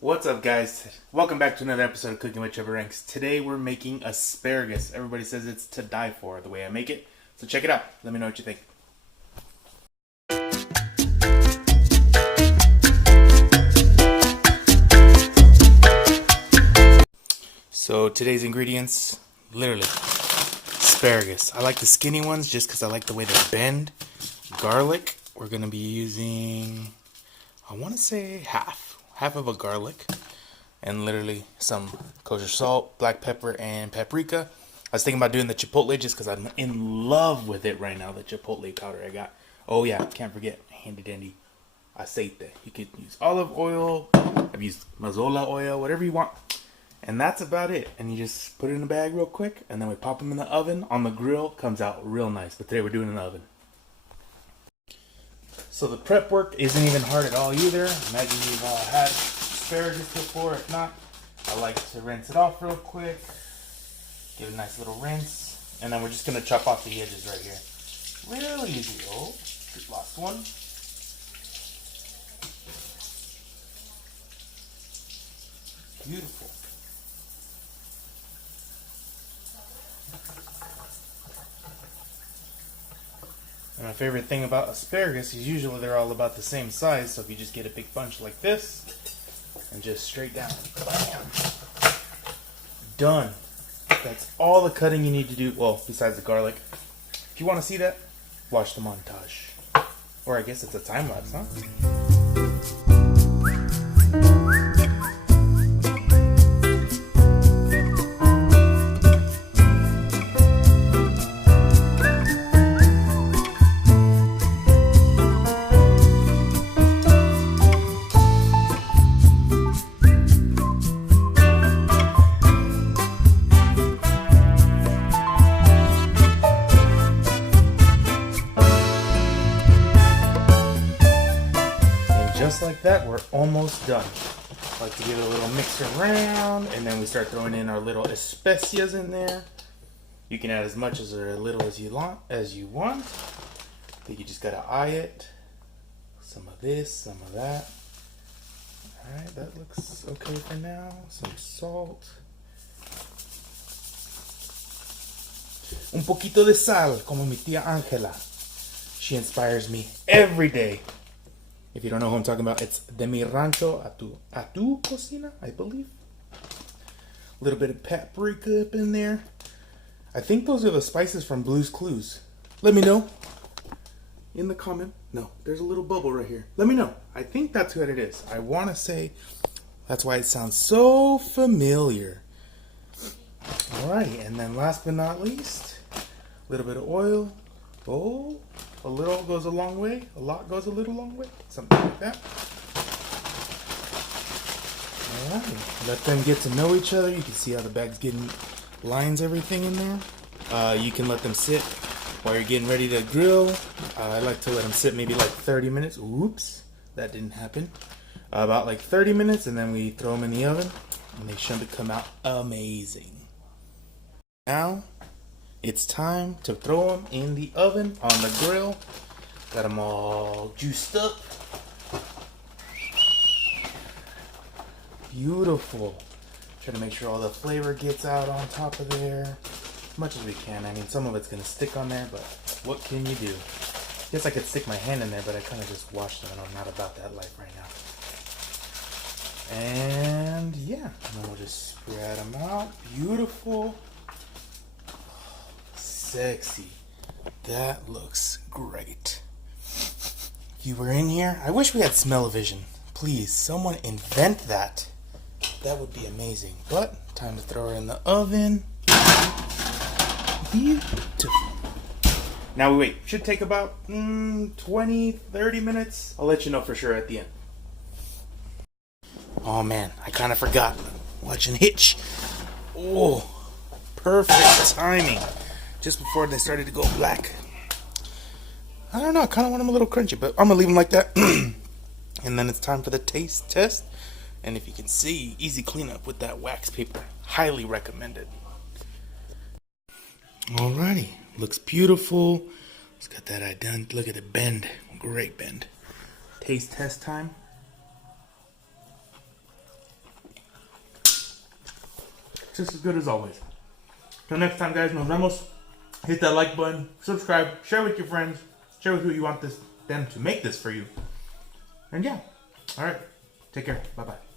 What's up, guys? Welcome back to another episode of Cooking with Chubaranks. Today we're making asparagus. Everybody says it's to die for the way I make it. So check it out. Let me know what you think. So today's ingredients, literally, asparagus. I like the skinny ones just because I like the way they bend. Garlic, we're going to be using, I want to say half of a garlic, and literally some kosher salt, black pepper, and paprika. I was thinking about doing the chipotle just because I'm in love with it right now, the chipotle powder I got. Oh yeah, can't forget, handy dandy aceite. You could use olive oil, I've used mazola oil, whatever you want. And that's about it. And you just put it in a bag real quick, and then we pop them in the oven. On the grill, comes out real nice. But today we're doing it in the oven. So the prep work isn't even hard at all either. Imagine you've had asparagus before. If not, I like to rinse it off real quick. Give it a nice little rinse. And then we're just going to chop off the edges right here. Real easy. Oh, just lost one. Beautiful. And my favorite thing about asparagus is usually they're all about the same size, so if you just get a big bunch like this, and just straight down, bam, done. That's all the cutting you need to do, well, besides the garlic. If you want to see that, watch the montage. Or I guess it's a time lapse, huh? Just like that, we're almost done. I like to give it a little mix around, and then we start throwing in our little especias in there. You can add as much as or a little as you want. I think you just gotta eye it. Some of this, some of that. Alright, that looks okay for now. Some salt. Un poquito de sal, como mi tía Angela. She inspires me every day. If you don't know who I'm talking about, it's de mi rancho a tu cocina, I believe. A little bit of paprika up in there. I think those are the spices from Blue's Clues. Let me know in the comment. No, there's a little bubble right here. Let me know. I think that's what it is. I want to say that's why it sounds so familiar. Alrighty, and then last but not least, a little bit of oil. Oh, a little goes a long way. A lot goes a little long way. Something like that. Alright. Let them get to know each other. You can see how the bag's getting lines everything in there. You can let them sit while you're getting ready to grill. I like to let them sit maybe like 30 minutes. Oops, that didn't happen. About like 30 minutes, and then we throw them in the oven, and they should come out amazing. Now it's time to throw them in the oven on the grill. Got them all juiced up. Beautiful. Try to make sure all the flavor gets out on top of there as much as we can. I mean, some of it's going to stick on there, but what can you do? I guess I could stick my hand in there, but I kind of just washed them, and I'm not about that life right now. And yeah, and then we'll just spread them out. Beautiful. Sexy. That looks great. If you were in here, I wish we had smell-o-vision. Please, someone invent that. That would be amazing. But time to throw her in the oven. Beautiful. Now we wait. Should take about 20, 30 minutes. I'll let you know for sure at the end. Oh man, I kind of forgot. Watching Hitch. Oh, perfect timing. Just before they started to go black. I don't know, I kind of want them a little crunchy, but I'm going to leave them like that. And then it's time for the taste test. And if you can see, easy cleanup with that wax paper. Highly recommended. Alrighty, looks beautiful. Let's get that eye done. Look at the bend. Great bend. Taste test time. just as good as always. Till next time, guys, nos vemos. Hit that like button, subscribe, share with your friends, share with who you want them to make this for you. And yeah, all right, take care. Bye-bye.